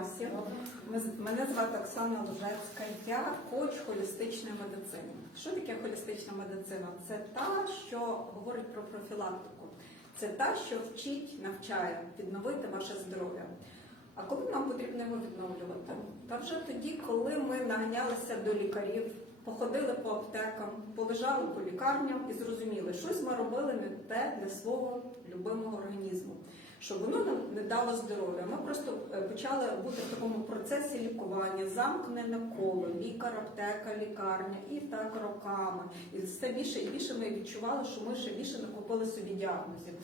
всі. Мене звати Оксана Лужецька. Я коуч холістичної медицини. Що таке холістична медицина? Це та, що говорить про профілактику. Це та, що вчить, навчає відновити ваше здоров'я. А коли нам потрібно його відновлювати? Та вже тоді, коли ми наганялися до лікарів, походили по аптекам, полежали по лікарням і зрозуміли, щось ми робили не те для свого любимого організму, щоб воно нам не дало здоров'я. Ми просто е, почали бути в такому процесі лікування, замкнене коло, лікар, аптека, лікарня, і так роками. І все більше і більше ми відчували, що ми ще більше накопили собі діагнозів.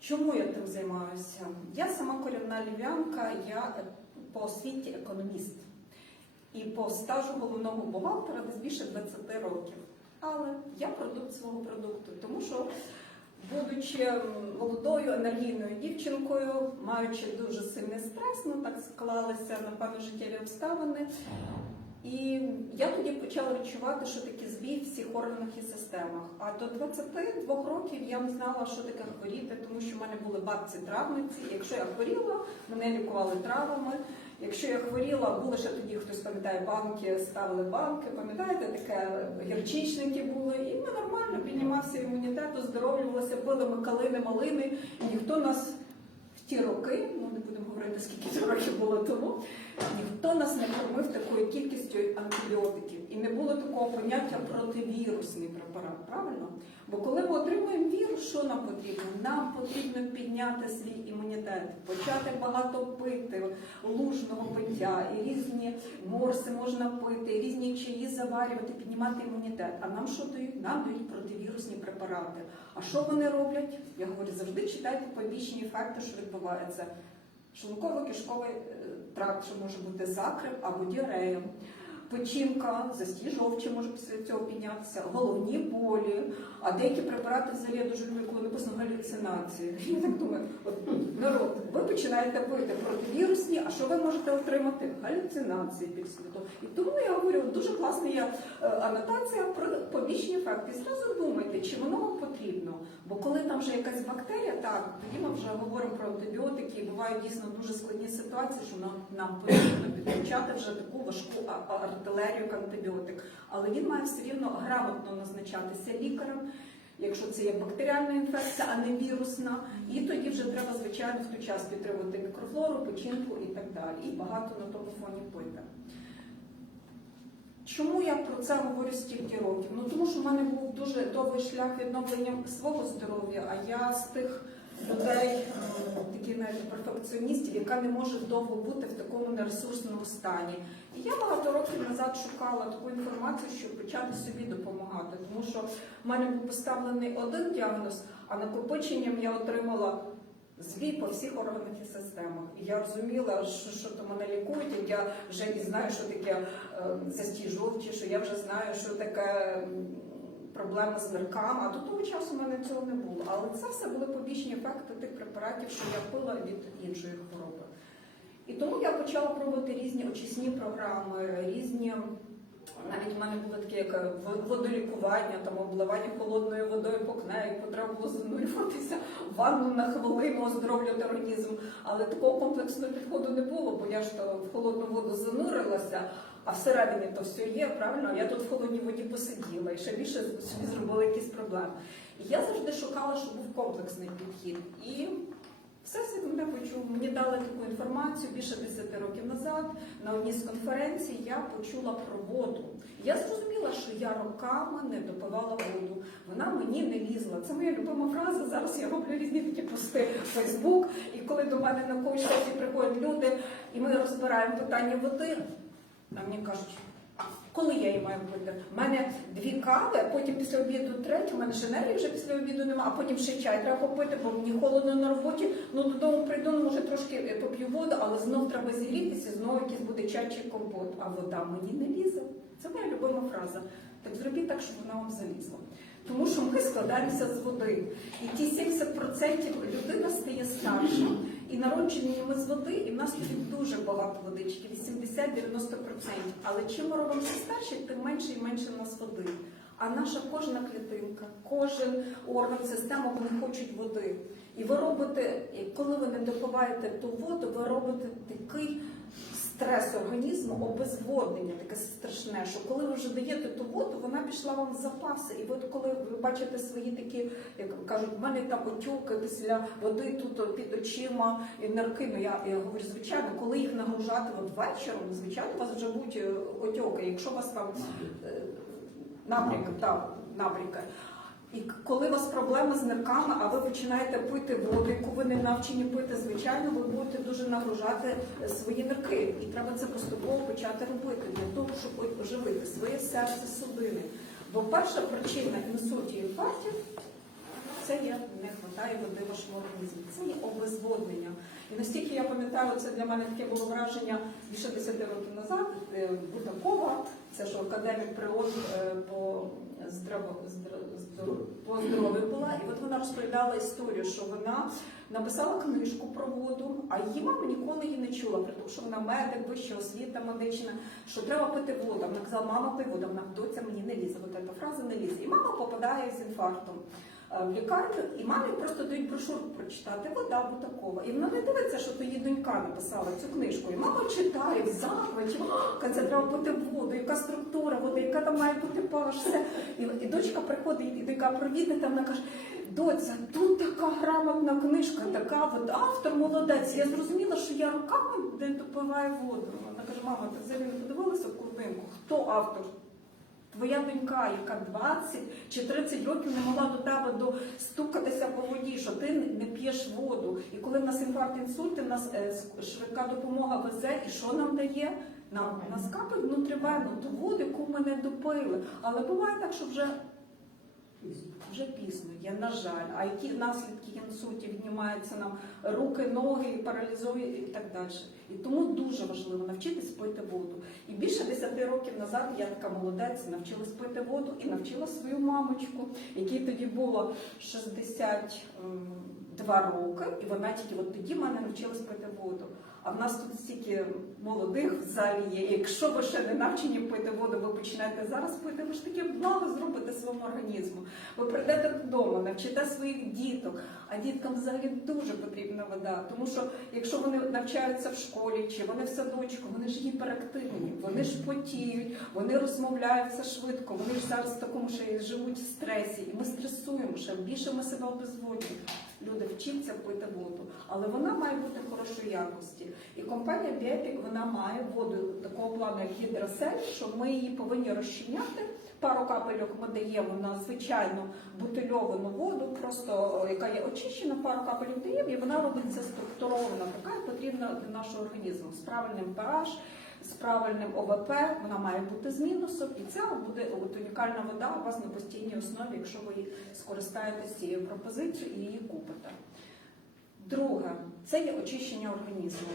Чому я тим займаюся? Я сама корінна львів'янка, я е, по освіті економіст. І по стажу головного бухгалтера десь більше 20 років. Але я продукт свого продукту, тому що, будучи молодою енергійною дівчинкою, маючи дуже сильний стрес, ну так склалися напевно життєві обставини. І я тоді почала відчувати, що таке збій в всіх органах і системах. А до 22 років я не знала, що таке хворіти, тому що в мене були бабці травниці. Якщо я хворіла, мене лікували травами. Якщо я хворіла, були ще тоді, хтось пам'ятає, банки ставили банки, пам'ятаєте, таке гірчичники були, і ми нормально піднімався імунітет, оздоровлювалися, пили ми калини, малини. Ніхто нас в ті роки, ну не будемо говорити, скільки це років було тому, ніхто нас не кормив такою кількістю антибіотиків. І не було такого поняття противірусний препарат, правильно? Бо коли ми отримуємо вірус, що нам потрібно? Нам потрібно підняти свій імунітет, почати багато пити, лужного пиття, і різні морси можна пити, і різні чаї заварювати, піднімати імунітет. А нам що дають? Нам дають противірусні препарати. А що вони роблять? Я говорю, завжди читайте побічні ефекти, що відбувається. Шлунково-кишковий е, тракт, що може бути закрив або діарея. Печінка, застій жовчі може після цього піднятися, головні болі, а деякі препарати взагалі я дуже люблю, коли написано галюцинації. Я так думаю, от, народ, ви починаєте пити противірусні, а що ви можете отримати? Галюцинації під світом. І тому я говорю, дуже класна є е, анотація про побічні ефекти. Зразу думайте, чи воно вам потрібно. Бо коли там вже якась бактерія, так, тоді ми вже говоримо про антибіотики, і бувають дійсно дуже складні ситуації, що нам, нам потрібно підключати вже таку важку а- артилерію антибіотик. Але він має все рівно грамотно назначатися лікарем. Якщо це є бактеріальна інфекція, а не вірусна, і тоді вже треба, звичайно, в той час підтримувати мікрофлору, печінку і так далі. І багато на тому фоні пити. Чому я про це говорю стільки років? Ну тому що в мене був дуже довгий шлях відновлення свого здоров'я, а я з тих людей, е, таких навіть перфекціоністів, яка не може довго бути в такому нересурсному стані. І я багато років назад шукала таку інформацію, щоб почати собі допомагати, тому що в мене був поставлений один діагноз, а накопиченням я отримала збій по всіх органах і системах. І я розуміла, що, що то мене лікують, і я вже і знаю, що таке е, застій жовчі, що я вже знаю, що таке м, проблема з нирками. А до того часу в мене цього не було. Але це все були побічні ефекти тих препаратів, що я пила від іншої хвороби. І тому я почала пробувати різні очисні програми, різні. Навіть в мене було таке, як е, водолікування, там обливання холодною водою по кнейку, треба було занурюватися в ванну на хвилину, оздоровлювати організм. Але такого комплексного підходу не було, бо я ж то в холодну воду занурилася, а всередині то все є, правильно? Я тут в холодній воді посиділа і ще більше собі зробила якісь проблеми. Я завжди шукала, щоб був комплексний підхід. І Всесвіт мене почув. Мені дали таку інформацію більше 10 років назад. На одній з конференцій я почула про воду. Я зрозуміла, що я роками не допивала воду. Вона мені не лізла. Це моя любима фраза. Зараз я роблю різні такі пости в Фейсбук. І коли до мене на коуч сесії приходять люди, і ми розбираємо питання води, а мені кажуть. «А Коли я її маю пити? У мене дві кави, потім після обіду третю, у мене ще енергії вже після обіду немає, а потім ще чай треба попити, бо мені холодно на роботі. Ну додому прийду, ну, може трошки е, поп'ю воду, але знов треба зігрітися, знову якийсь буде чай чи компот. А вода мені не лізе. Це моя любима фраза. Так зробіть так, щоб вона вам залізла. Тому що ми складаємося з води. І ті 70% людина стає старша, і народжені ми з води, і в нас тоді дуже багато водички, 80-90%. Але чим ми робимося старші, тим менше і менше в нас води. А наша кожна клітинка, кожен орган, система, вони хочуть води. І ви робите, коли ви не допиваєте ту воду, ви робите такий стрес організму, обезводнення таке страшне, що коли ви вже даєте ту воду, вона пішла вам в запаси. І от коли ви бачите свої такі, як кажуть, в мене там отюки після води тут під очима і нирки, ну я, я говорю, звичайно, коли їх нагружати от вечором, звичайно, у вас вже будуть е, отьоки. Якщо у вас там е, набряки, так, набряки. І коли у вас проблеми з нирками, а ви починаєте пити воду, яку ви не навчені пити, звичайно, ви будете дуже нагружати е, свої нирки. І треба це поступово почати робити для того, щоб оживити своє серце, судини. Бо перша причина інсультів і інфарктів це є не вистачає води в вашому організмі. Це є обезводнення. І настільки я пам'ятаю, це для мене таке було враження більше 10 років назад. е, Бутакова, це що академік природ е, по здраво, здра- здоро- по здоров'ю була. І от вона розповідала історію, що вона написала книжку про воду, а її мама ніколи її не чула, при тому, що вона медик, вища освіта медична, що треба пити воду. Вона казала, мама пий воду, вона доця мені не лізе. От ця фраза не лізе. І мама попадає з інфарктом в лікарню, і мамі просто дають брошурку прочитати, вода Бутакова. І вона не дивиться, що то її донька написала цю книжку. І мама читає в захваті, «А, це треба пити воду, яка структура води, яка там має бути все. І, і дочка приходить, і донька провідна, вона каже, доця, тут така грамотна книжка, така от автор молодець. Я зрозуміла, що я руками не допиваю воду. Вона каже, мама, ти взагалі не подивилася в курнинку? Хто автор? Твоя донька, яка 20 чи 30 років не могла до тебе достукатися по воді, що ти не п'єш воду. І коли в нас інфаркт інсульт, в нас е, швидка допомога везе, і що нам дає? Нам нас капить внутрівенно ту воду, яку ми не допили. Але буває так, що вже вже пізно є, на жаль. А які наслідки інсультів віднімаються нам руки, ноги, паралізує і так далі. І тому дуже важливо навчитись пити воду. І більше 10 років назад я така молодець, навчилась пити воду і навчила свою мамочку, якій тоді було 62 роки, і вона тільки от тоді мене навчилась пити воду. А в нас тут стільки молодих в залі є. Якщо ви ще не навчені пити воду, ви починаєте зараз пити, ви ж таке благо зробите своєму організму. Ви прийдете додому, навчите своїх діток, а діткам взагалі дуже потрібна вода. Тому що якщо вони навчаються в школі чи вони в садочку, вони ж гіперактивні, вони ж потіють, вони розмовляються швидко, вони ж зараз в такому ще живуть в стресі, і ми стресуємо ще більше ми себе обезводюємо. Люди вчаться пити воду, але вона має бути хорошої якості. І компанія Біопік вона має воду такого плану, як гідросель, що ми її повинні розчиняти. Пару капельок ми даємо на звичайну бутильовану воду, просто яка є очищена, пару капель даємо, і вона робиться структурована, така потрібна для нашого організму з правильним pH, з правильним ОВП, вона має бути з мінусом, і ця буде от унікальна вода у вас на постійній основі, якщо ви скористаєтесь цією пропозицією і її купите. Друге, це є очищення організму.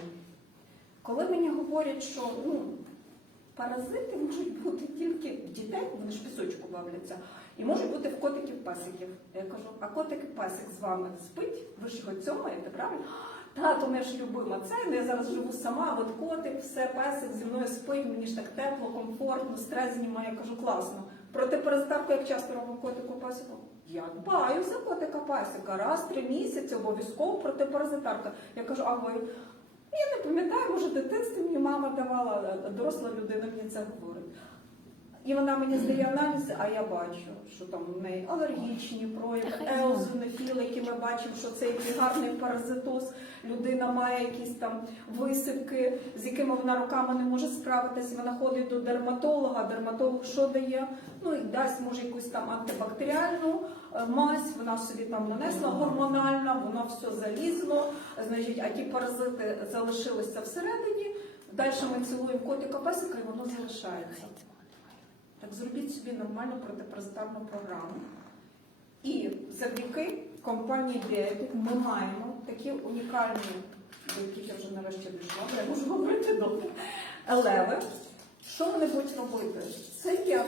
Коли мені говорять, що ну, паразити можуть бути тільки в дітей, вони ж пісочку бавляться, і можуть бути в котиків песиків. Я кажу, а котик песик з вами спить, ви ж його цьомаєте, правильно? Тато ми ж любимо це, ну я зараз живу сама, от котик, все, песик зі мною спить, мені ж так тепло, комфортно, стрес знімає. Я кажу, класно. Проти переставку, як часто робимо котику песику? Я дбаю за котика песика. Раз три місяці обов'язково протипаразитарка. Я кажу, а ви? Я не пам'ятаю, може, в дитинстві мені мама давала, доросла людина мені це говорить. І вона мені здає аналізи, а я бачу, що там в неї алергічні прояви, еозонофіли, які ми бачимо, що це який гарний паразитоз. Людина має якісь там висипки, з якими вона руками не може справитися. Вона ходить до дерматолога. Дерматолог що дає? Ну і дасть може якусь там антибактеріальну е, мазь. Вона собі там нанесла гормональна, воно все залізло. Значить, а ті паразити залишилися всередині. Далі ми цілуємо котика песика і воно залишається. Так зробіть собі нормальну протипаразитарну програму. І завдяки компанії Біотик ми маємо такі унікальні, до яких я вже нарешті дійшла, я можу говорити добре, елеви. Що вони будуть робити? Це є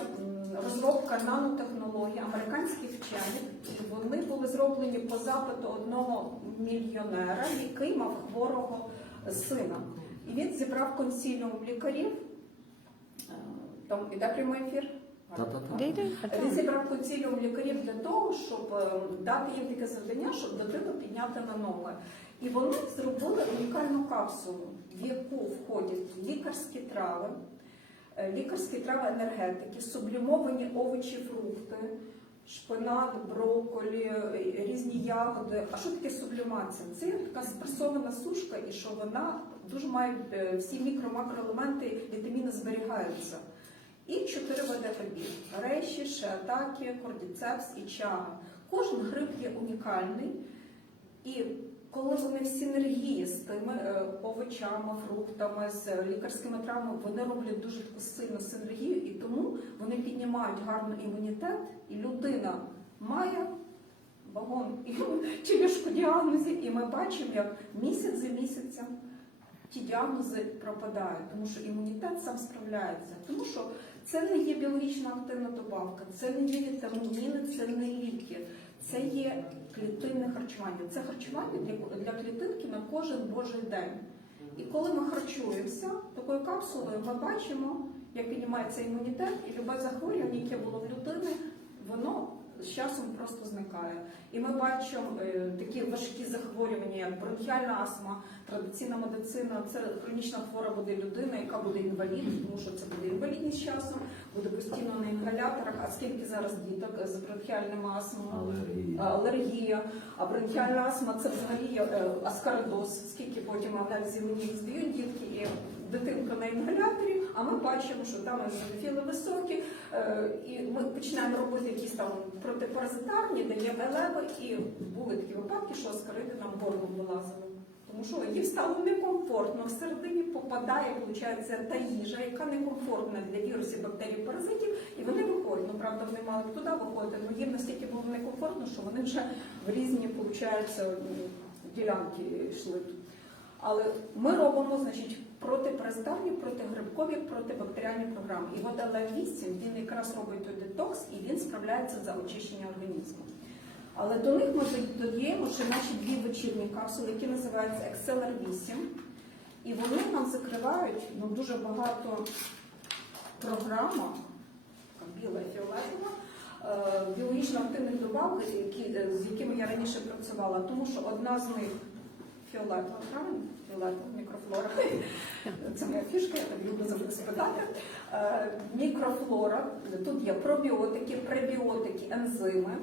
розробка нанотехнологій американських вчених. Вони були зроблені по запиту одного мільйонера, який мав хворого сина. І він зібрав консіліум лікарів. Там іде прямий ефір. Він зібрав консиліум лікарів для того, щоб е, дати їм таке завдання, щоб дитину підняти на ноги. І вони зробили унікальну капсулу, в яку входять лікарські трави, е, лікарські трави енергетики, сублімовані овочі, фрукти, шпинат, брокколі, різні ягоди. А що таке сублімація? Це така спресована сушка, і що вона дуже має е, всі мікро-макроелементи, вітаміни зберігаються. І чотири види грибів: реші, шиатакі, кордіцепс і чага. Кожен гриб є унікальний. І коли вони в синергії з тими е, овочами, фруктами, з лікарськими травмами, вони роблять дуже сильну синергію, і тому вони піднімають гарно імунітет, і людина має вагон і тілішку діагнозів, і ми бачимо, як місяць за місяцем ті діагнози пропадають, тому що імунітет сам справляється. Тому що це не є біологічна активна добавка, це не є вітаміни, це не ліки, це є клітинне харчування. Це харчування для, клітинки на кожен божий день. І коли ми харчуємося такою капсулою, ми бачимо, як піднімається імунітет, і любе захворювання, яке було в людини, воно з часом просто зникає. І ми бачимо е, такі важкі захворювання, як бронхіальна астма, традиційна медицина. Це хронічна хвора буде людина, яка буде інвалід, тому що це буде інвалідність з часом, буде постійно на інгаляторах. А скільки зараз діток з бронхіальними астмами? Алергія. алергія, а бронхіальна астма це взагалі е, аскаридоз, скільки потім аналізів мені їх здають дітки і дитинка на інгаляторі, бачимо, що там езофіли високі, е, і ми починаємо робити якісь там протипаразитарні, даємо елеви, і були такі випадки, що аскариди нам горлом вилазили. Тому що їм стало некомфортно. Всередині попадає, виходить, та їжа, яка некомфортна для вірусів, бактерій, паразитів, і вони виходять. Ну правда, вони мали б туди виходити, але їм настільки було некомфортно, що вони вже в різні, виходить, ділянки йшли. Але ми робимо, значить, протипаразитарні, протигрибкові, протибактеріальні програми. І от ЛФ8, він якраз робить той детокс і він справляється за очищення організму. Але до них ми додаємо ще наші дві вечірні капсули, які називаються Exceler 8. І вони нам закривають ну, дуже багато програма, біла і фіолетова, е, біологічно активних добавок, з якими я раніше працювала, тому що одна з них фіолетова, правильно? Мікрофлора. Це моя фішка, я так люблю завжди спитати. Е, Мікрофлора, тут є пробіотики, пребіотики, ензими.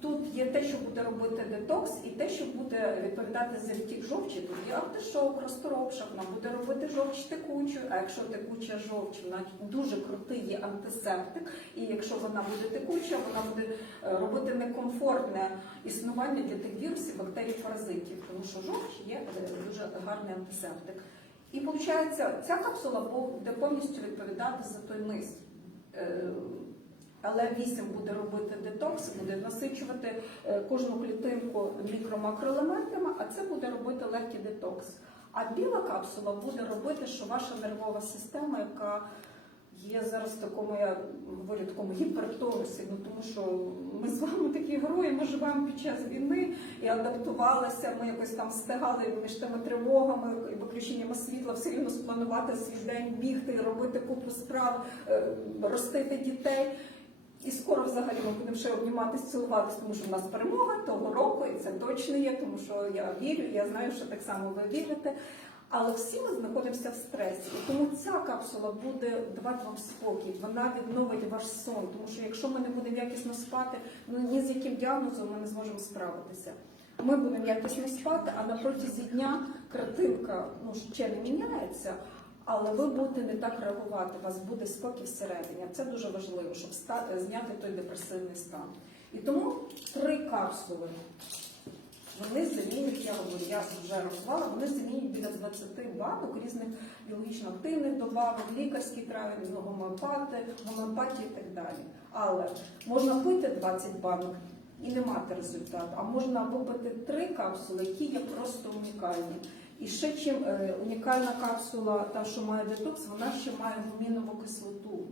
Тут є те, що буде робити детокс, і те, що буде відповідати за відтік жовчі. Тут є автошок, розторопшак, вона буде робити жовч текучу, а якщо текуча жовч, вона дуже крутий є антисептик. І якщо вона буде текуча, вона буде е, робити некомфортне існування для тих вірусів, бактерій, паразитів, тому що жовч є е, дуже гарний антисептик. І виходить, ця капсула буде повністю відповідати за той низ. Але 8 буде робити детокс, буде насичувати е, кожну клітинку мікро-макроелементами, а це буде робити легкий детокс. А біла капсула буде робити, що ваша нервова система, яка є зараз в такому, я говорю, такому гіпертонусі, ну тому що ми з вами такі герої, ми живемо під час війни і адаптувалися, ми якось там встигали між тими тривогами і виключеннями світла, все рівно спланувати свій день, бігти, робити купу справ, е, ростити дітей. І скоро взагалі ми будемо ще обніматися, цілуватися, тому що в нас перемога того року, і це точно є, тому що я вірю, я знаю, що так само ви вірите. Але всі ми знаходимося в стресі. Тому ця капсула буде давати вам спокій, вона відновить ваш сон. Тому що якщо ми не будемо якісно спати, ну ні з яким діагнозом ми не зможемо справитися. Ми будемо якісно спати, а на протязі дня картинка ну, ще не міняється. Але ви будете не так реагувати, у вас буде спокій всередині. Це дуже важливо, щоб зняти той депресивний стан. І тому три капсули. Вони замінять, я говорю, я вже рахувала, вони замінять біля 20 банок різних біологічно активних добавок, лікарські трави, гомеопати, гомеопатії і так далі. Але можна пити 20 банок і не мати результату, а можна випити три капсули, які є просто унікальні. І ще чим е, унікальна капсула, та що має детокс, вона ще має гумінову кислоту.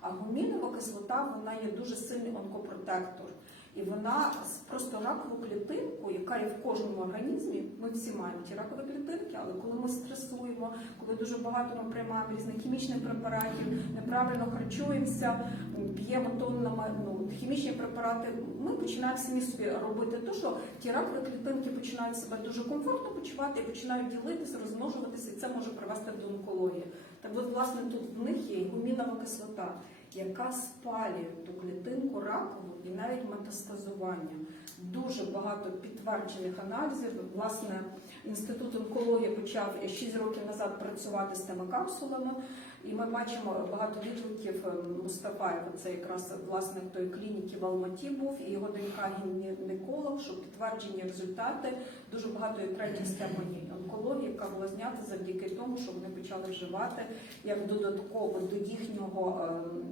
А гумінова кислота вона є дуже сильний онкопротектор. І вона просто ракову клітинку, яка є в кожному організмі. Ми всі маємо ті ракові клітинки, але коли ми стресуємо, коли дуже багато ми приймаємо різних хімічних препаратів, неправильно харчуємося, п'ємо тоннами ну, хімічні препарати, ми починаємо самі собі робити те, що ті ракові клітинки починають себе дуже комфортно почувати і починають ділитися, розмножуватися, і це може привести до онкології. Так от, власне, тут в них є гумінова кислота, яка спалює ту клітинку ракову і навіть метастазування. Дуже багато підтверджених аналізів. Власне, інститут онкології почав 6 років назад працювати з тими капсулами. І ми бачимо багато відгуків е, Мустафаєва, це якраз власник тої клініки в Алматі був, і його донька гінеколог, що підтверджені результати дуже багато і третій степені онкології, яка була знята завдяки тому, що вони почали вживати як додатково до їхнього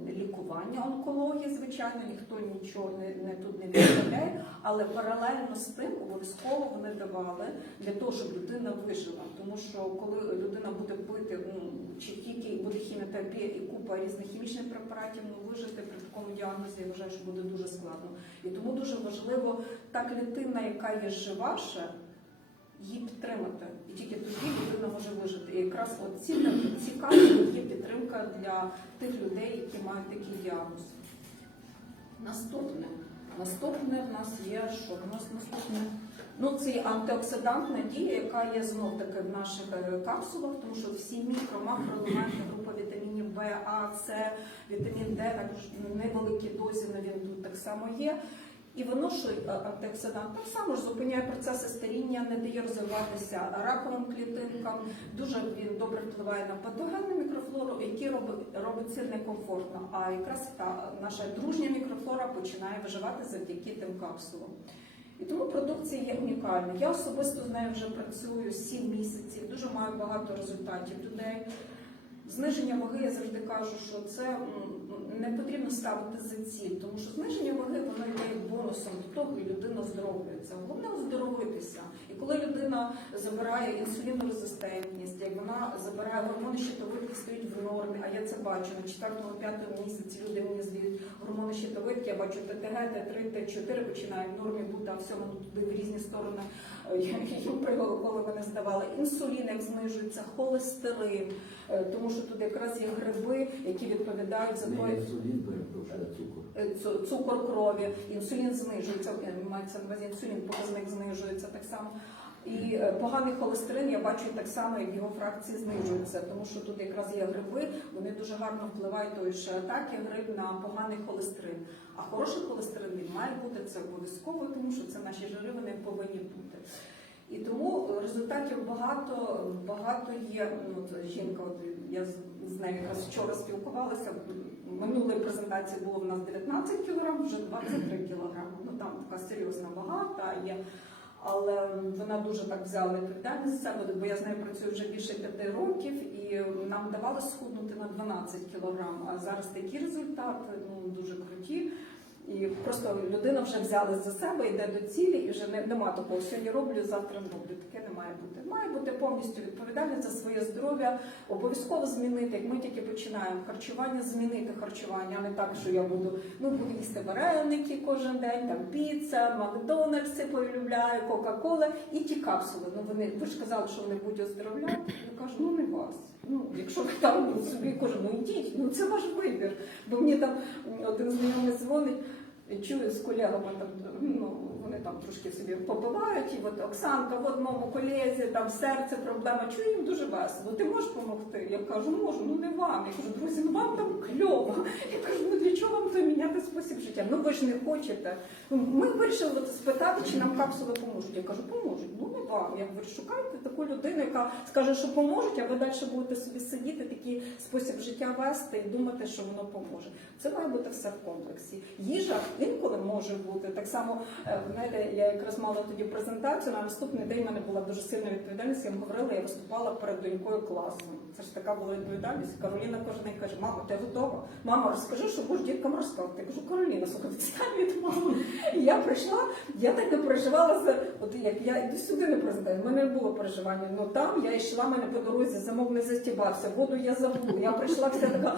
е, лікування онкології. Звичайно, ніхто нічого не, не тут не відставляє, але паралельно з тим обов'язково вони давали для того, щоб людина вижила. Тому що коли людина буде пити ну, чи тільки буде хіміотерапія і купа різних хімічних препаратів, ну вижити при такому діагнозі я вважаю, що буде дуже складно. І тому дуже важливо та клітина, яка є жива ще, її підтримати. І тільки тоді людина може вижити. І якраз от ці, ці є підтримка для тих людей, які мають такий діагноз. Наступне. Наступне в нас є, що в нас наступне? Ну, це антиоксидантна дія, яка є знов таки в наших е, капсулах, тому що всі мікро, макроелементи група вітамінів В, А, С, вітамін Д, також невеликі дозі але він тут так само є. І воно, що е, антиоксидант, так само ж зупиняє процеси старіння, не дає розвиватися раковим клітинкам. Дуже він добре впливає на патогенну мікрофлору, які робить, це некомфортно. А якраз та наша дружня мікрофлора починає виживати завдяки тим капсулам. І тому продукція є унікальна. Я особисто з нею вже працюю 7 місяців, дуже маю багато результатів людей. Зниження ваги я завжди кажу, що це не потрібно ставити за ціль, тому що зниження ваги воно йде бонусом до того, і людина оздоровлюється. Головне оздоровитися. Коли людина забирає інсулінорезистентність, як вона забирає гормони щитовидки, стають в нормі, а я це бачу на 4-5 місяці люди мені здають гормони щитовидки, я бачу ТТГ, Т3, Т4 починає в нормі бути, а всьому туди в різні сторони е, коли вони здавали. Інсулін як знижується, холестерин, е, тому що тут якраз є гриби, які відповідають за той інсулін, цукор. е, цукор крові, інсулін знижується, мається на увазі інсулін показник знижується так само. І е, поганий холестерин я бачу так само, як його фракції знижується, тому що тут якраз є гриби, вони дуже гарно впливають той же атаки гриб на поганий холестерин. А хороший холестерин він має бути це обов'язково, тому що це наші жири, вони повинні бути. І тому результатів багато, багато є. Ну, жінка, от я з нею якраз вчора спілкувалася. Минулої презентації було в нас 19 кг, вже 23 кг. Ну там така серйозна вага та є. Але вона дуже так взяла відповідальність за себе, бо я з нею працюю вже більше п'яти років, і нам вдавалося схуднути на 12 кілограм. А зараз такі результати ну дуже круті. І просто людина вже взяла за себе, йде до цілі, і вже не, нема такого сьогодні роблю, завтра не роблю. Таке не має бути. Має бути повністю відповідальність за своє здоров'я, обов'язково змінити. Як ми тільки починаємо харчування, змінити харчування, а не так, що я буду ну буду їсти вареники кожен день, там піца, Макдональдси полюбляю, Кока-Кола і ті капсули. Ну вони ви ж казали, що вони будуть оздоровляти. Я кажу, ну не вас. Ну, якщо ви там собі кажу, ну йдіть, ну це ваш вибір. Бо мені там один знайомий дзвонить, чую з колегами там, ну вони там трошки собі попивають, і от Оксанка, в одному колезі, там серце, проблема, чую їм дуже весело. Ти можеш допомогти? Я кажу, можу, ну не вам. Я кажу, друзі, ну вам там кльово. Я кажу, ну для чого вам то міняти спосіб життя? Ну ви ж не хочете. Ну, Ми вирішили от спитати, чи нам капсули поможуть. Я кажу, поможуть. Ну не вам. Я говорю, шукайте таку людину, яка скаже, що поможуть, а ви далі будете собі сидіти, такий спосіб життя вести і думати, що воно поможе. Це має бути все в комплексі. Їжа інколи може бути. Так само, е, знаєте, я якраз мала тоді презентацію. На наступний день в мене була дуже сильна відповідальність. Я говорила, я виступала перед донькою класу. Це ж така була відповідальність. Кароліна кожен день каже: мама, ти готова? Мама, розкажи, що будеш діткам розказувати. Я кажу, Кароліна, слухай, відстань від мами. І я прийшла, я так не переживала за от як я іду сюди не президент. У мене не було переживання. Ну там я йшла, мене по дорозі замок не застібався, воду я забула. Я прийшла Я така,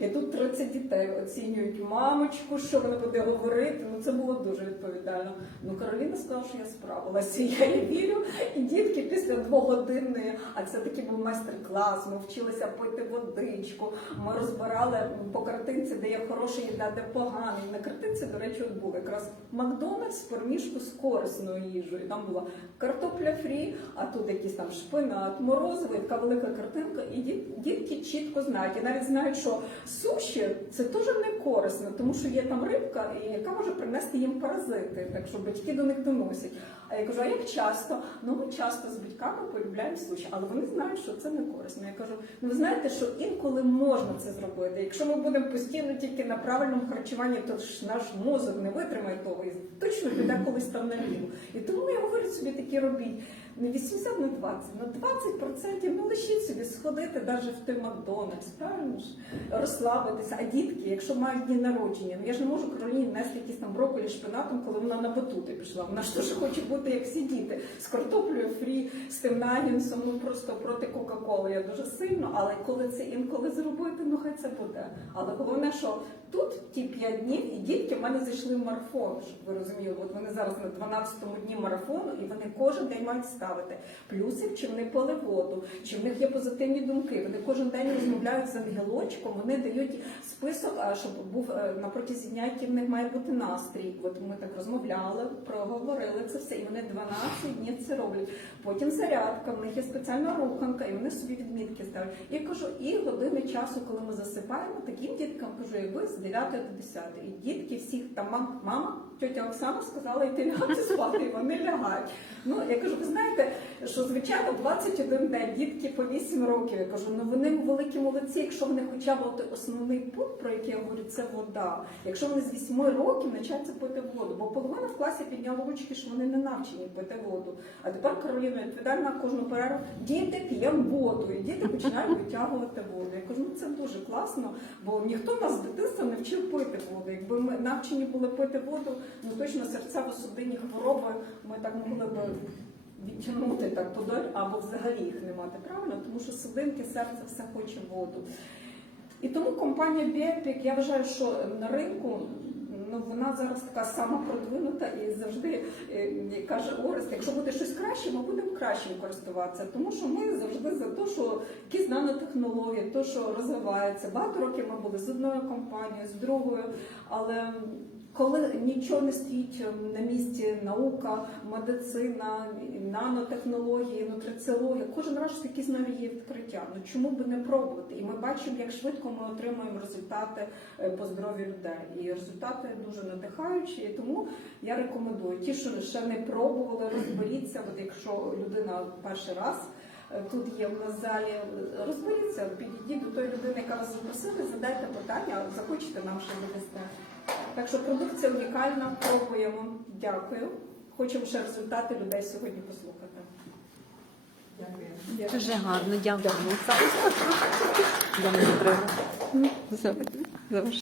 і тут 30 дітей оцінюють мамочку, що вона буде говорити. Ну це було дуже відповідально. Ну Кароліна сказала, що я справилася. Я їй вірю. І дітки після двогодинної, а це такий був майстер-клас. Ми вчилися пити водичку. Ми розбирали по картинці, де є хороша їда, де погана. На картинці, до речі, от був якраз Макдональдс в мішку з корисною їжею. Там була картопля фрі, а тут якийсь там шпинат, морозиво, така велика картинка. І дітки чітко знають. І навіть знають, що суші це теж не корисно, тому що є там рибка, яка може принести їм паразити. Так що батьки до них доносять. А я кажу, а як часто? Ну ми часто з батьками полюбляємо суші, але вони знають, що це не корисно. Я кажу, ну ви знаєте, що інколи можна це зробити. Якщо ми будемо постійно тільки на правильному харчуванні, то ж наш мозок не витримає того і точно піде колись там на ліву. І тому я говорю собі такі робіть. Не 80 на 20, на 20% ну лишіть собі сходити навіть в той Макдональдс, правильно ж? Розслабитися. А дітки, якщо мають дні народження, ну я ж не можу Кароліні нести якісь там брокколі шпинатом, коли вона на батути пішла. Вона ж теж хоче бути як всі діти, з картоплею фрі, з тим нагінсом, ну просто проти Кока-Коли я дуже сильно, але коли це інколи зробити, ну хай це буде. Але головне, що тут ті 5 днів, і дітки в мене зайшли в марафон, щоб ви розуміли. От вони зараз на 12-му дні марафону, і вони кожен день мають ставити плюсик, чи вони пили воду, чи в них є позитивні думки. Вони кожен день розмовляють з ангелочком, вони дають список, щоб був е, на протязі дня, який в них має бути настрій. От ми так розмовляли, проговорили це все, і вони 12 днів це роблять. Потім зарядка, в них є спеціальна руханка, і вони собі відмітки ставлять. Я кажу, і години часу, коли ми засипаємо, таким діткам кажу, як ви з 9 до 10. І дітки всіх там мам, мама, тетя Оксана сказала йти лягати спати, і вони лягають. Ну я кажу, ви знаєте, що звичайно 21 день дітки по 8 років. Я кажу, ну вони великі молодці, якщо вони хоча б от основний пункт, про який я говорю, це вода. Якщо вони з 8 років навчаються пити воду, бо половина в класі підняла ручки, що вони не навчені пити воду. А тепер Кароліна відповідає на кожну перерву, діти п'ємо воду, і діти починають витягувати воду. Я кажу, ну це дуже класно, бо ніхто нас з дитинства не вчив пити воду. Якби ми навчені були пити воду, ну точно серцево-судинні хвороби ми так могли б відтягнути так подоль, або взагалі їх не мати правильно, тому що судинки, серце все хоче воду. І тому компанія Біопік, я вважаю, що на ринку ну, вона зараз така сама продвинута і завжди е, каже Орест, якщо буде щось краще, ми будемо кращим користуватися. Тому що ми завжди за те, що якісь нанотехнології, то, що розвивається. Багато років ми були з одною компанією, з другою, але коли нічого не стоїть на місці наука, медицина, нанотехнології, нутриціологія, кожен раз якісь нові є відкриття. Ну чому би не пробувати? І ми бачимо, як швидко ми отримуємо результати е, по здоров'ю людей. І результати дуже надихаючі. І тому я рекомендую ті, що ще не пробували, розберіться. От якщо людина перший раз. е, Тут є в нас залі, е, розберіться, підійдіть до тої людини, яка вас запросила, задайте питання, захочете нам ще довести. Так що продукція унікальна, пробуємо. Дякую. Хочемо ще результати людей сьогодні послухати. Дякую. Дуже гарно, дякую. Дякую.